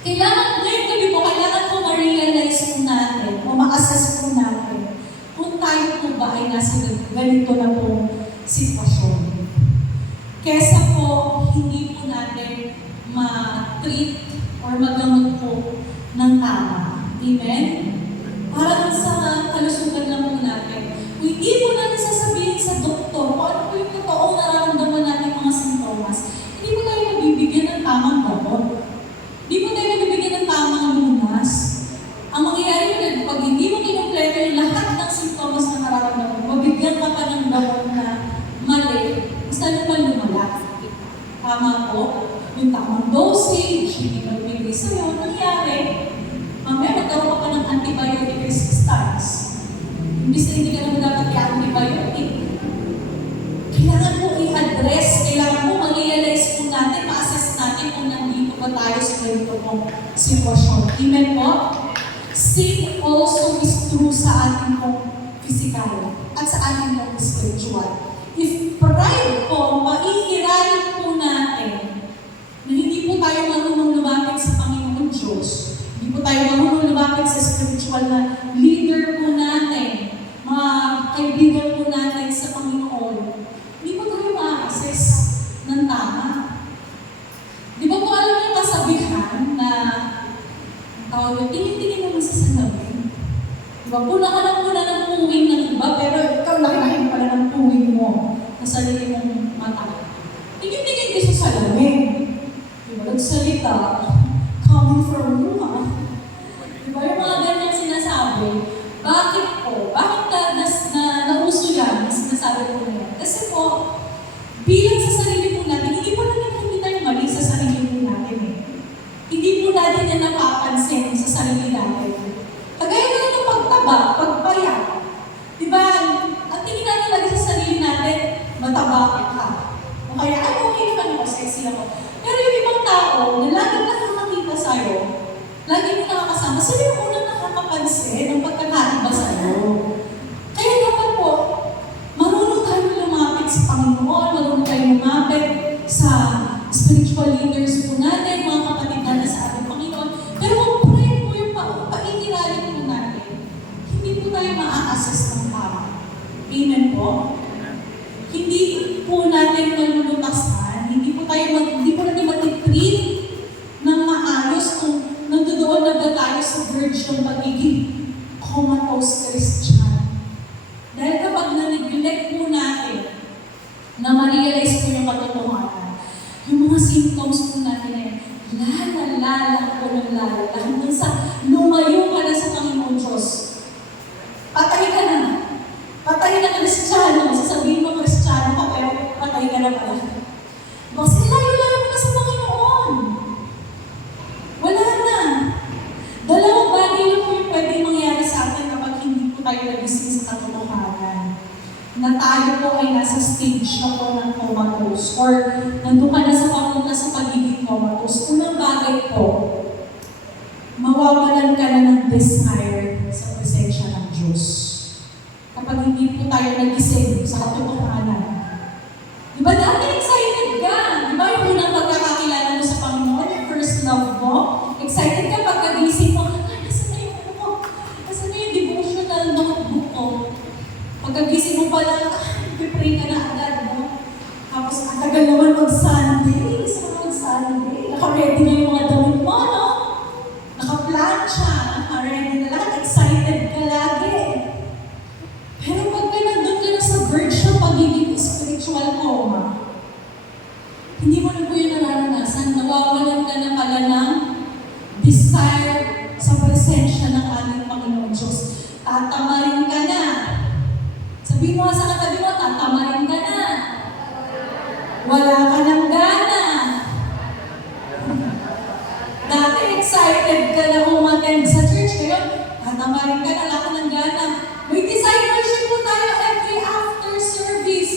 Ngayon gabi po, kailangan po ma-realize po natin, o ma-assess po natin, kung tayo po ba ay nasa ganito na po sitwasyon. Kesa po, hindi po natin ma-treat or magamot po ng tama. Amen? Parang sa kalusugan lang po natin. Kung hindi po natin sasabihin sa doktor kung ano po yung totoong nararamdaman natin mga sintomas, hindi po tayo mabibigyan ng tamang gamot. Hindi po tayo mabibigyan ng tamang lunas. Ang mangyayari po na pag hindi mo kinumpleto yung lahat ng sintomas na nararamdaman mo, mabigyan ka pa ng gamot na mali, mas lalo pa lumala. Tama po? Yung tamang dosage, hindi ka lumigay sa'yo, nangyari, mamaya magkaroon ka pa ng antibiotic resistance. Imbis na hindi ka naman dapat i-antibiotic. Kailangan po i-address, kailangan po ma-realize po natin, ma-assess natin kung nandito ba tayo sa ganito pong sitwasyon. Amen po? Sin also is true sa ating pong physical at sa ating pong spiritual. If pride po, maiiralin po natin na hindi po tayo marunong lumapit sa Panginoon Diyos, hindi po tayo marunong lumapit sa spiritual na leader po natin, mga kaibigan po natin sa Panginoon, hindi po tayo ma-assess ng tama. Di ba po alam yung kasabihan na tawag yung tingin-tingin naman sa salamin? Di ba? Puna ka lang muna ng puwing ng iba, pero ikaw laki-laki pala ng puwing mo sa sarili mong mata. Tingin-tingin din sa salamin. Di ba? Nagsalita, coming from you, ha? Di ba? Yung mga ganyan sinasabi, bakit po? Bakit nauso yan? Sinasabi po na yan? Kasi po, bilang sa sarili po natin, hindi po natin nakikita yung mali sa sarili po natin eh. Hindi po natin yan napapansin sa sarili natin. Kagaya na ng pagtaba, pagpayat. Diba, ang tingin natin lagi sa sarili natin, mataba ka. O kaya, ay, okay naman ako, sexy ako. Pero yung ibang tao, na lagi nakakakita sa'yo, lagi mo nakakasama, sila yung unang nakakapansin ng pagkakaiba sa'yo. Kaya dapat po, marunong tayo lumapit sa Panginoon, marunong tayo lumapit sa spiritual leaders po natin, mga kapatid na sa ating Panginoon. Pero kung pray po yung paikiralin po natin, hindi po tayo maa-assess ng tama. Amen po? Hindi po natin malulunod ma-realize po yung katotohanan. Yung mga symptoms po natin na yan, lala po ng lala. Hanggang sa lumayo ka na sa Panginoon Diyos. Patay ka na. Patay na Kristiyano. Sasabihin mo Kristiyano ka, pero patay ka na pala. Kasi layo-layo mo na sa Panginoon. Wala na. Dalawang bagay lang po yung pwede mangyari sa atin kapag hindi po tayo nagising sa katotohanan. Na tayo po ay nasa stage na po ng comatose or nandun ka na sa papunta sa pagiging comatose. Unang bagay po, mawawalan ka na ng desire sa presensya ng Diyos. Kapag hindi po tayo nagising sa katotohanan. Di ba dati excited ka? Di ba yung unang pagkakakilala mo sa Panginoon, yung first love mo? Excited ka pagkagising mo, nasa na yung ano ko? Nasa na yung devotional notebook ko? Pagkagising mo pala, pipray ka na agad, no? Tapos, ang tagal naman mag-Sunday. Saan mag-Sunday? Naka-ready na yung mga damit mo, no? Naka-plancha, naka-ready na lahat, excited ka lagi. Pero pagka nandun ka na sa verge ng pagiging spiritual coma, hindi mo na po yung nararanasan, nawawalan ka na pala ng desire sa presensya ng ating Panginoon Diyos. Tatamarin ka na. Sabihin mo sa katabi mo, tatamarin ka na. Wala ka ng gana. Dati excited ka na umattend sa church, ngayon, tatamarin ka na, wala ka ng gana. May discipleship po tayo every after service.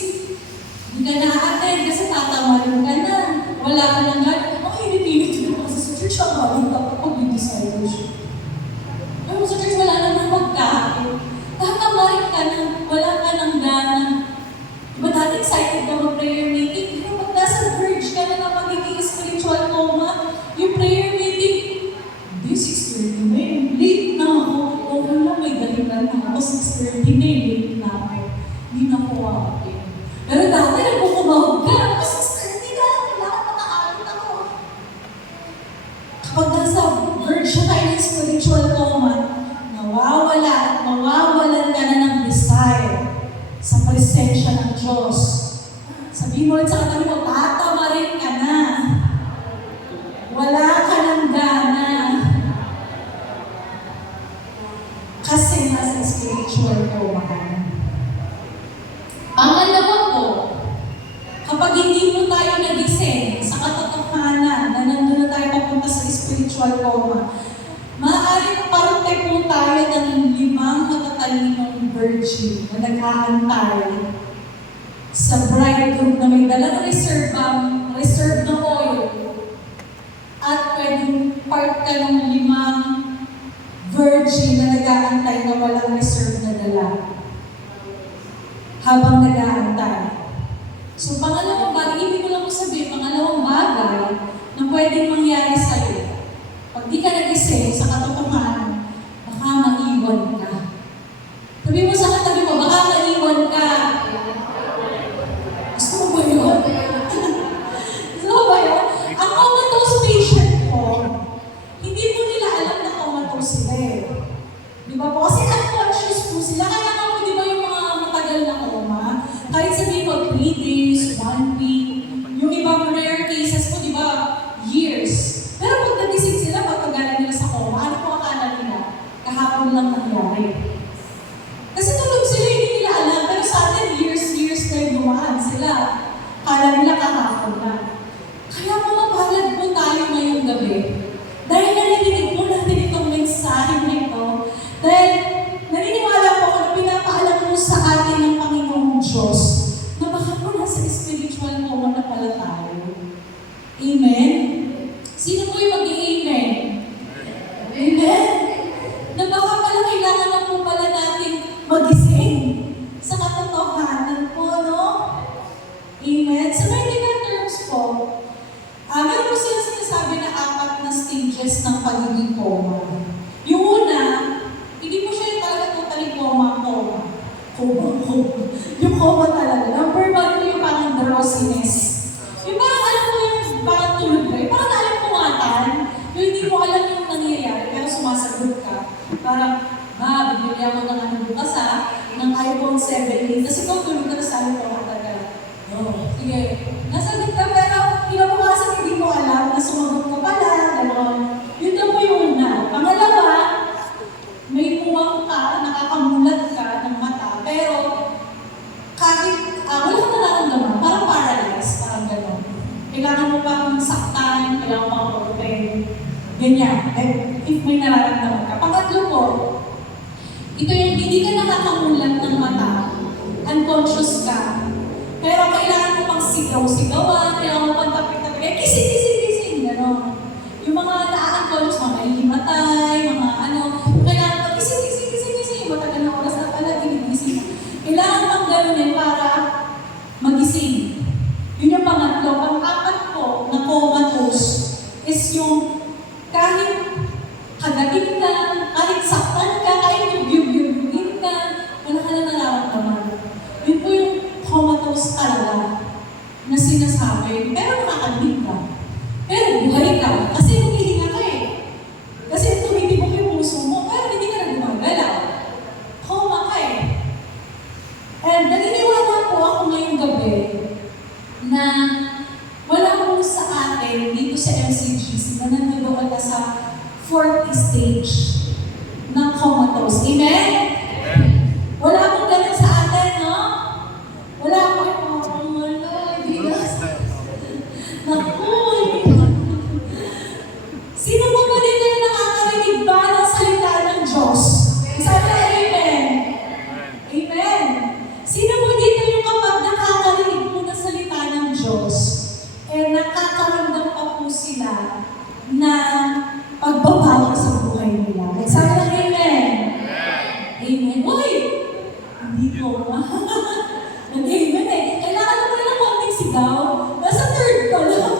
Hindi ka na-attend kasi tatamarin ka na. Wala ka ng gana. Ang init-init ko kasi sa church, ang habang tapos pag may discipleship. Pero sa church, wala naman magkain. Tatamarin ka na, wala ka ng gana. Diba dati excited ka mag-prayer meeting? Pero pag nasa verge ka na ng magiging spiritual coma, yung prayer meeting, hindi, 6:30 na yun. Late na ako. Okay lang, may dahilan na ako. 6:30 na yun. Late na ako. Hindi na ako akin. Pero dati, nagpukumahog ka. 6:30 na, kailangan makaabot ako. Kapag nasa verge na tayo ng spiritual coma, nawawala at mawawalan ka na ng desire sa presensya ng Diyos. Sabihin mo ulit sa katabi mo, tatamarin ka na. Wala ka ng gana. Kasi nasa spiritual coma ka na. Pangalawa po, kapag hindi mo tayo nagising sa katotohanan na nandun na tayo papunta sa spiritual coma, maaaring parte po tayo ng 5 matatalinong virgin na nag-aantay sa bridegroom na may dalang reserve na oil at pwedeng part ka ng 5 virgin na nag-aantay na walang reserve na dala habang nag-aantay. So, pangalawang bagay, ibig ko lang po sabihin, pangalawang bagay na pwedeng mangyari sa'yo. Pag di ka nagising sa katotohanan, baka maiwan ka. Sabi mo sa katabi mo, baka maiwan ka. Gusto mo ba yun? Gusto mo ba yun? Ang comatose patient po, hindi po nila alam na comatose sila eh. Di ba po? Kasi unconscious po sila. Kaya nga po, di ba yung mga matagal na coma, kahit sabihin mo 3 days, 1 week, yung ibang rare cases po, di ba, years. Pero pag nagising sila, pagkagaling nila sa coma, ano po akala nila? Kahapon lang nangyari. Kasi tulog sila, hindi nila alam. Pero sa atin, years na yung dumaan sila. Kala nila kahapon na. Kaya mamapalag po tayo ngayong gabi. Dahil narinig po natin itong mensahe nito. Dahil naniniwala po ako na pinapaalam po sa atin ng Panginoong Diyos na baka po nasa spiritual coma na pala tayo. Amen? Sino po yung mag-i-amen? Amen? Na baka pala kailangan na po pala natin magising sa katotohanan po, no? Amen? Sa medical terms po, meron po sila sinasabi na 4 na stages ng pagiging coma. Yung una, hindi po siya talaga totally coma. Yung coma talaga. Number 1 po yung parang drowsiness. Yung parang alam mo yung parang tulog ka. Yung parang nalimpungatan. Yung hindi mo alam yung nangyayari, pero sumasagot ka. Parang, bibili ako ng ano bukas ng iPhone 7. Tapos ikaw tulog ka na sa iPhone talaga. sige, nasagot ka pero kinabukasan hindi mo alam na sumagot ka pala, gano'n. Yun lang po yung una. Pangalawa, may muwang ka, nakakamulat ka ng mata, pero kahit wala kang nararamdaman, parang paralyzed, parang gano'n. Kailangan mo pang saktan, kailangan mo pang open. Ganyan. If may nararamdaman ka. Pangatlo po, ito yung hindi ka nakakamulat ng mata, unconscious ka, pero kailangan mo pang sigaw-sigawan, kailangan mo pang tapik-tapik, kising, gano'n. Yung mga na-unconscious, mga himatay, mga kailangan mo kising, matagal na oras na pala, ginigising. Kailangan pang gano'n para magising. Yun yung pangatlo. Pang-apat po na comatose is yung kahit kagating ka, kahit saktan ka, kahit yugyug-yugin ka, wala ka na nararamdaman. Yun po yung comatose talaga na sinasabi, pero nakakabig ka. Pero buhay ka, kasi humihinga ka eh. Kasi tumitibok yung puso mo, pero hindi ka na gumagalaw. Coma ka eh. And naniniwala po ako ngayong gabi na wala po sa atin dito sa MCGC na nandoon na sa 4th stage ng comatose. Amen? Wala pong ganun sa atin, no? Wala pong naku! Sino po ba dito yung nakakarinig ba ng salita ng Diyos? Sabi na amen. Amen. Sino po dito yung kapag nakakarinig po ng salita ng Diyos, nakakaramdam pa po sila na pagbabago sa buhay nila? Sabi na amen. Amen. Uy! Hindi ko. Nag-amen eh. Kailangan mo na ng konting sigaw. Nasa third pa lang.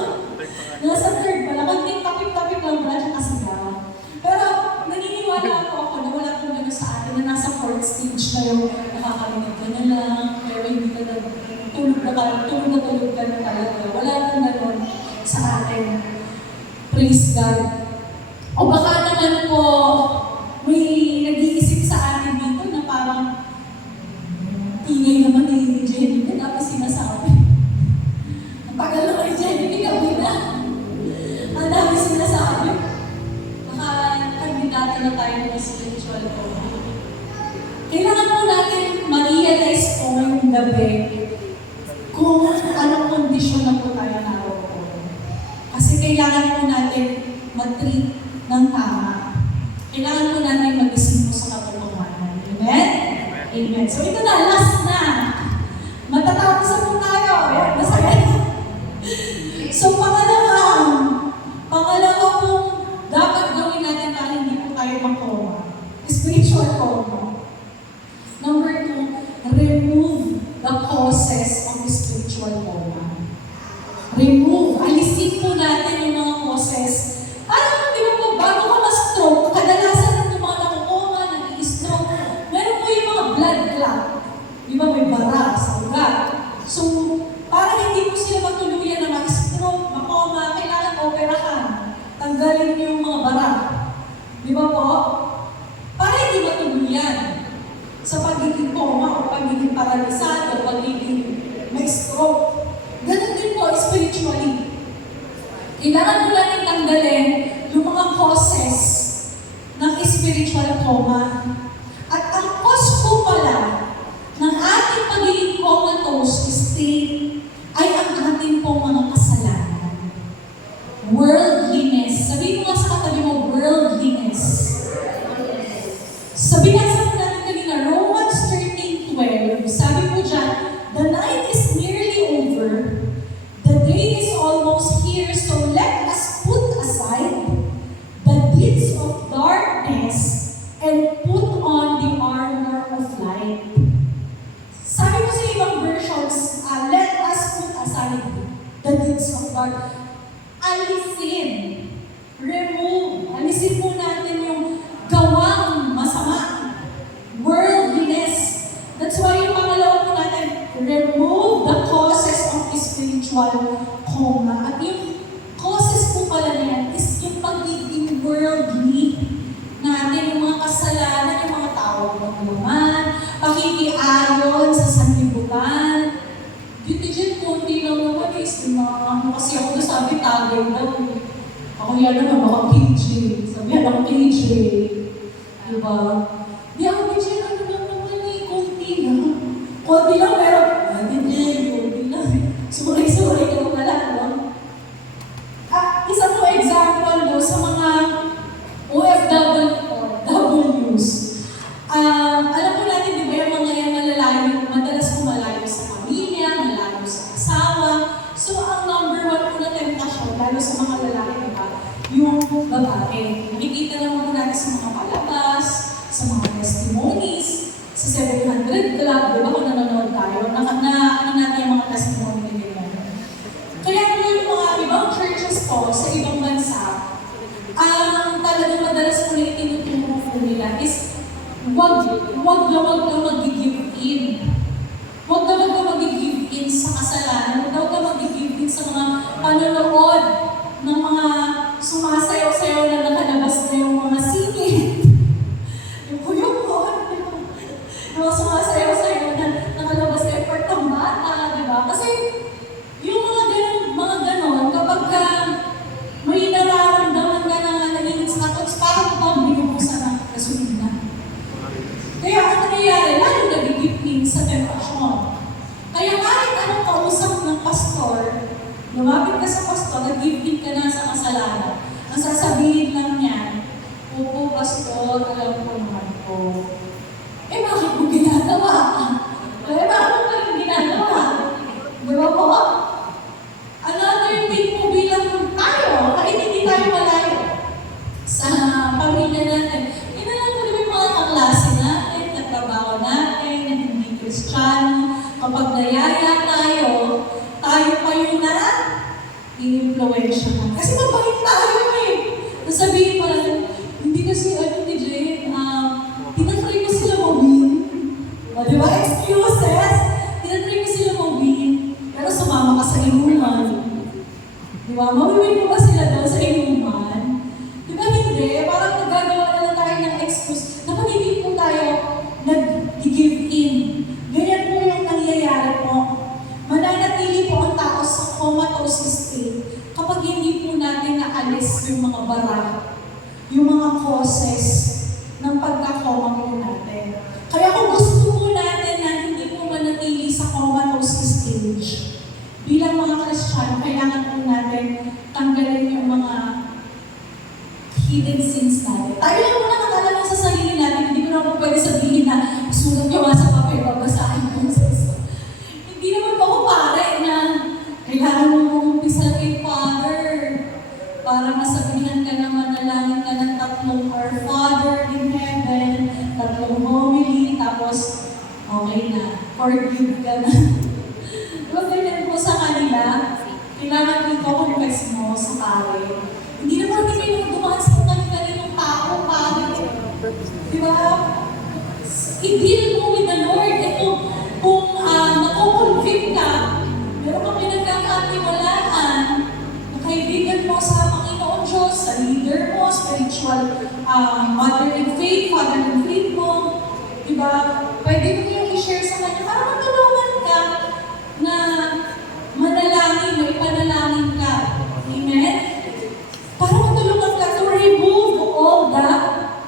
Konting tapik-tapik lang pala siya kasigaw. Pero naniniwala po ako na wala po gano'n sa atin na nasa 4th stage na yung nakakarinig ka na lang, pero hindi ka na tulog ka na talaga. Wala nang gano'n sa atin. Praise God. O baka naman po, may nag-iisip sa atin dito na parang ingay naman ni Jenny na dapat sinasabi. Ang tagal na kay Jenny, gabi na. Ang dami sinasabi. Baka kandidata na tayo ng spiritual po. Kailangan po natin ma-realize po ngayong gabi kung anong kondisyon na po tayo naroon. Kasi kailangan po natin mag-treat ng tama. Kailangan po natin mag-isip po sa katotohanan. Amen? Amen. So ito na, last na. Matatapos na po tayo. Ayan, masaya. So pangalawa pong dapat gawin natin para hindi po tayo makoma. Spiritual coma. Number 2, remove the causes of spiritual coma. Remove. Alisin po natin yung mga causes. Parang, di ba po, bago ka ma-stroke, kadalasan ng mga nakukoma, nag-i-stroke, meron po yung mga blood clot. Di ba, may bara sa ugat. So, para hindi po sila matuluyan na ma-stroke, makoma, kailangan operahan. Tanggalin niyo yung mga bara. Di ba po? Para hindi matuluyan sa pagiging coma o pagiging paralisado, pagiging may stroke. Ganun din po spiritually. Kailangan mo natin tanggalin yung mga causes ng spiritual coma. At ang cause po pala ng ating pagiging comatose state ay ang ating pong mga kasalanan. Worldliness. Sabihin mo nga sa katabi mo, worldliness. Sabi nga sa natin kanina, Romans 13:12, sabi po dyan, the night is nearly over, the day is almost here, so let us put aside the deeds of darkness and put on the armor of light. Sabi mo sa ibang versions, let us put aside the deeds of darkness. Alisin. Remove. Alisin po natin yung gawang masama. Worldliness. That's why yung pangalawa po natin, remove the causes of spiritual coma. At yung causes po pala na yan is yung pagiging worldly natin, yung mga kasalanan, yung mga tawag ng naman, pakikiayon sa sanlibutan. Dito dyan, kunti lang kasi ako doon sabi tagay daw. Ako yan naman, baka KJ. Sabihan ako KJ. Diba? Di ako KJ, ano lang naman eh, konti lang. Konti lang, pero, konti lang. Suray-suray ka pala, no? Isa po example do sa mga OFWs. Alam po natin, di ba, yung mga yan malalayo, madalas po malayo sa pamilya, malayo sa asawa. So, ang number one po na temptasyon, lalo sa mga lalaki, di ba, yung babae. Nakikita naman po natin sa mga palabas, sa mga testimonies, sa 700 Club, di ba, kung nanonood tayo, ano natin yung mga testimony nila. Kaya po yung mga ibang churches po sa ibang bansa, ang talagang madalas po na itinuturo po nila is wag ka mag-give in. Wag ka mag-give in sa kasalanan. Wag ka mag-give in sa mga panonood ng mga sumasayaw-sayaw na nakalabas na yung mga singit. Yung kuyukon. Yung mga sumasayaw-sayaw na nakalabas na yung partang bata, di ba? Kasi yung mga ganon, kapag may nararamdaman ka na nagiging status, parang pabili mo sa gasolina. Kaya ang nangyayari, lalo nagigipin sa temptasyon. Kaya kahit anong kausap ng pastor, lumapit ka sa pastor, nag-give-in ka na sa kasalanan. Ang sasabihin lang niya, opo, pastor, alam ko naman po. Eh, bakit mo ginagawa? Eh, bakit mo pa rin ginagawa? Di ba po? Another thing po bilang tayo, kahit hindi tayo malayo sa pamilya natin, inalang ko yung mga kaklase natin, katrabaho natin, na hindi Kristiyano, kapag nayaya tayo pa yun na i-influensya ka. Kasi mabait tayo eh. Nasabihin pa natin, hindi kasi DJ, tinatry ko sila mawin. Di ba? Excuses. Tinatry ko sila mawin. Pero sumama ka sa inuman. Di ba? Mawiwin mo ba sila doon sa inuman? Di ba hindi? Parang nagagawa na lang tayo ng excuse na hindi po tayo nag-give in. Ganyan po yung nangyayari po. Mananatili po ang tao sa comatose state kapag hindi po natin naalis yung mga bara, yung mga causes ng pagkakoma po natin. Kaya kung gusto po natin na hindi po manatili sa comatose stage, bilang mga Kristiyano, kailangan po natin tanggalin yung mga hidden sins natin. Tayo lang muna nakakala sa sarili natin, hindi ko na po pwede sabihin na isulat nyo nga sa papel, babasahin ko sa isa. Hindi naman po ako pare na kailangan mo umpisa kay Father para masabihan ka na manalangin ka ng 3 Our Father in Heaven, 3 homily, tapos okay na, forgive ka na. Huwag ganyan po sa kanila, kailangan i-confess mo sa pare. Hindi naman din kayo dumaan sa kanilang tao, pare. Di ba? I-deal mo with the Lord. Ito, kung nakukonvict ka, meron kang pinagkakatiwalaan, na kaibigan mo sa Panginoon Diyos, sa leader mo, spiritual mother in faith, father in faith mo, di ba? Pwede mo yung i-share sa kanya para matulungan ka na manalangin, may panalangin ka. Amen? Para matulungan ka to remove all the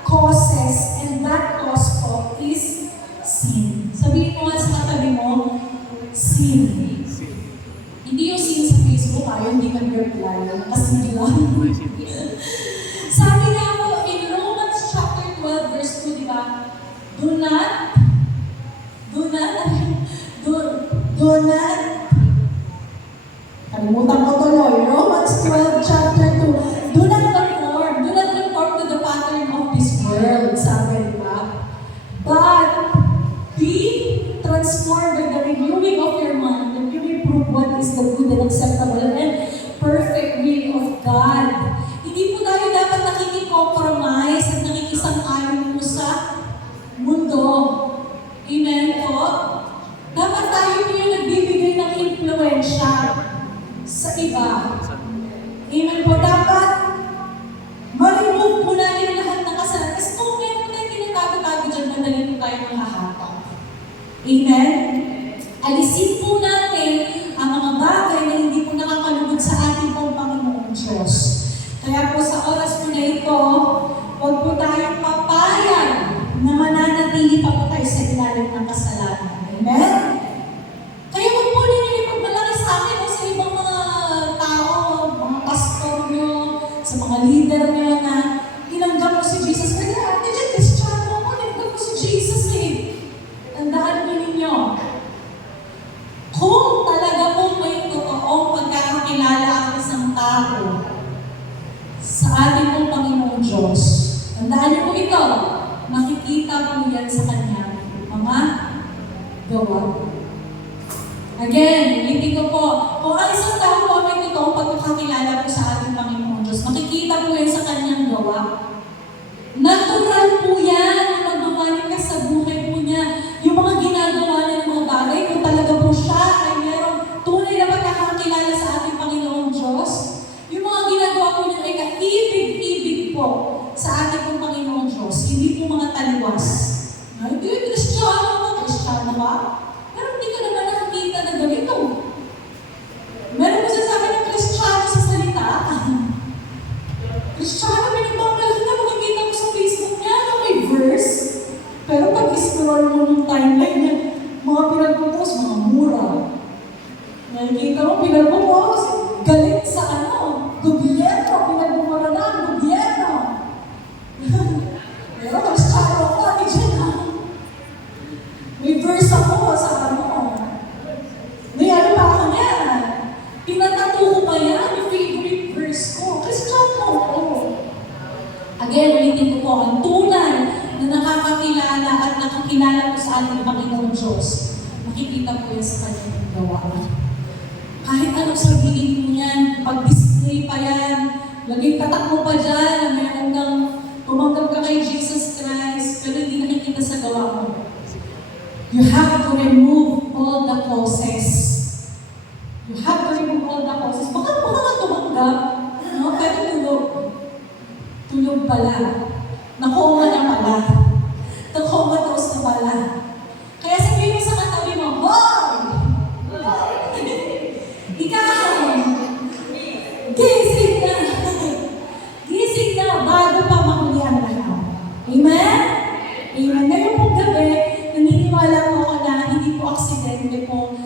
causes, and that cause po is sin. Sabihin mo nga sa katabi mo, sin. Hindi yung sin sa Facebook, hindi nag-reply. Kasi lang. Sabi nga po, in Romans chapter 12, verse 2, di ba? Do not, kalimutan ko tuloy, Romans 12, chapter 2, do not conform to the pattern of this world, sabi, di ba? But, be transformed by the renewing of your mind, that you may prove what is the good and acceptable and perfect will of God. Hindi po tayo dapat nakikicompromise at nakikisang-ayon po sa mundo. Amen po? Dapat tayo po yung nagbibigay ng influensya sa iba. Amen po? Dapat ma-remove po natin lahat ng kasalanan. Kasi kung meron tayo tinatago-tago dyan, madali po tayo mahahatak. Amen? Alisin po natin ang mga bagay na hindi po nakakalugod sa ito, makikita mo yan sa kanyang mga gawa. Again, ulitin ko po, kung ang isang tao po may totoong pagkakakilala po sa ating Panginoon Diyos, makikita po yan sa kanyang gawa. Natural po yan, magmamanin ka sa buhay po niya. Yung mga ginagawa niya ng mga bagay, kung talaga po siya ay merong tunay na pagkakakilala sa ating Panginoon Diyos, yung mga ginagawa po niya ay kaibig-ibig po sa ating pong Panginoon Diyos, hindi po mga taliwas. Hindi, Kristiyano ka? Pero hindi ka naman nakakita na ganito. Meron po sasabi ng Kristiyano sa salita. Kristiyano, pinagbabalas na makikita mo sa Facebook niya na may verse. Pero pag scroll mo ng timeline niya, mga pinagpupost, mga mura. Nakikita mo, pinagpupost, galit sa gobyerno, pinagmumura na ang gobyerno. Pero Kristiyano ako, hindi siya. May verse ako sa may pa ako niyan. Pinatato ko pa yan, yung favorite verse ko. Kristiyano ako. Again, ulitin ko po, ang tunay na nakakakilala at nakakilala po sa ating Panginoon Diyos, makikita po yan sa kanyang gawa. Kahit anong sabihin mo yan, pag-display pa yan, laging tatak mo pa dyan, na meron kang tumanggap ka kay Jesus Christ, pero hindi nakikita sa gawa mo. You have to remove all the causes. You have to remove all the causes. Baka nga tumanggap, pero tulog. Tulog pala. Nakoma na pala. Nakomatose na pala. Kaya sabihin mo sa katabi mo, Boy! Ikaw! Gising na! Gising na bago pa mahuli ang lahat. Amen? Amen. Ngayon pong gabi, naniniwala po ako na hindi po aksidente po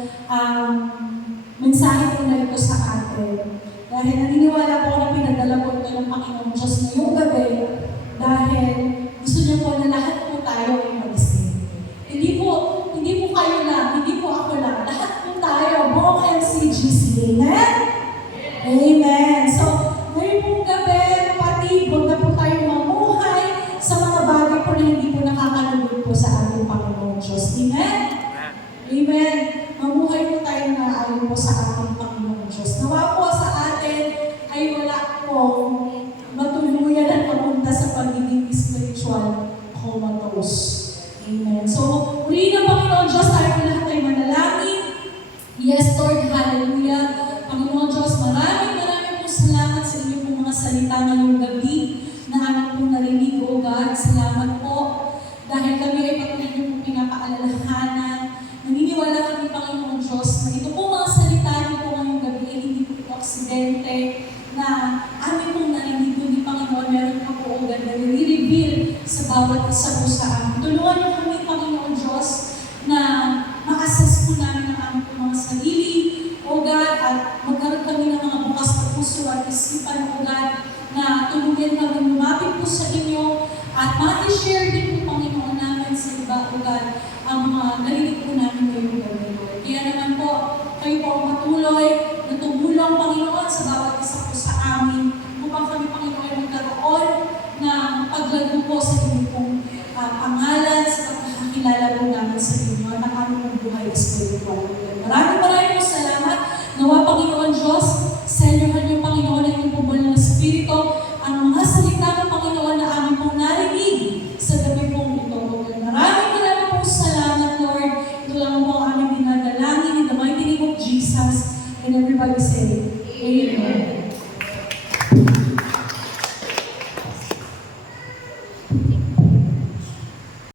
mensahe po na ito sa atin. Dahil naniniwala po ako na pinadala po ito ng Panginoon Diyos ngayong gabi dahil gusto niya po na lahat po tayo ay mag-isip. Hindi po kayo lang, hindi po ako lang. Lahat po tayo, buong MCGC. Amen? Amen. So, ngayon pong gabi, kapatid, huwag na po tayo mamuhay sa mga bagay po na hindi po nakakalugod po sa ating Panginoon Diyos. Amen? Amen. Mamuhay po tayo na ayon po sa ating Panginoon Diyos. Nawa po sa atin ay wala po matuluyan at papunta sa pagiging spiritual comatose. Amen. So, uli ng Panginoon Diyos, tayo po lahat ay manalangin. Yes, Lord, hallelujah. Panginoon Diyos, maraming po salamat sa inyo pong mga salita ngayong gabi na aming pong narinig, O God. Salamat po dahil kami ay patuloy niyo pong pinapaalalahanan. Naniniwala kami, Panginoon Diyos, na ito po mga salita niyo po ngayong gabi ay hindi po ito aksidente na aming pong narinig, kundi Panginoon, meron pa po, O God, na nire-reveal sa bawat isa po sa amin. Tulungan niyo kami, Panginoon Diyos, na ma-assess po namin ang aming po mga sarili, O God, at magkaroon kami ng mga bukas na puso at isipan, O God, na tuluyan kami lumapit po sa inyo at ma-share din po, Panginoon, namin sa iba, O God, ang mga narinig po namin ngayong gabi, Lord. Kaya naman po, kayo po ang patuloy na tumulong, Panginoon, sa bawat isa po sa amin upang kami, Panginoon, magkaroon ng paglago po sa inyong pong pangalan, sa pagkakakilala po namin sa inyo at ang aming pong buhay espiritual. Maraming po salamat. Nawa, Panginoon Diyos, sa inyohan niyo, Panginoon, ang inyong pumul ng Espiritu, ang mga salita ng Panginoon na aming pong narinig sa gabi pong ito. Maraming po salamat, Lord. Ito lang po ang aming dinadalangin in the mighty name of Jesus. And everybody say, Amen.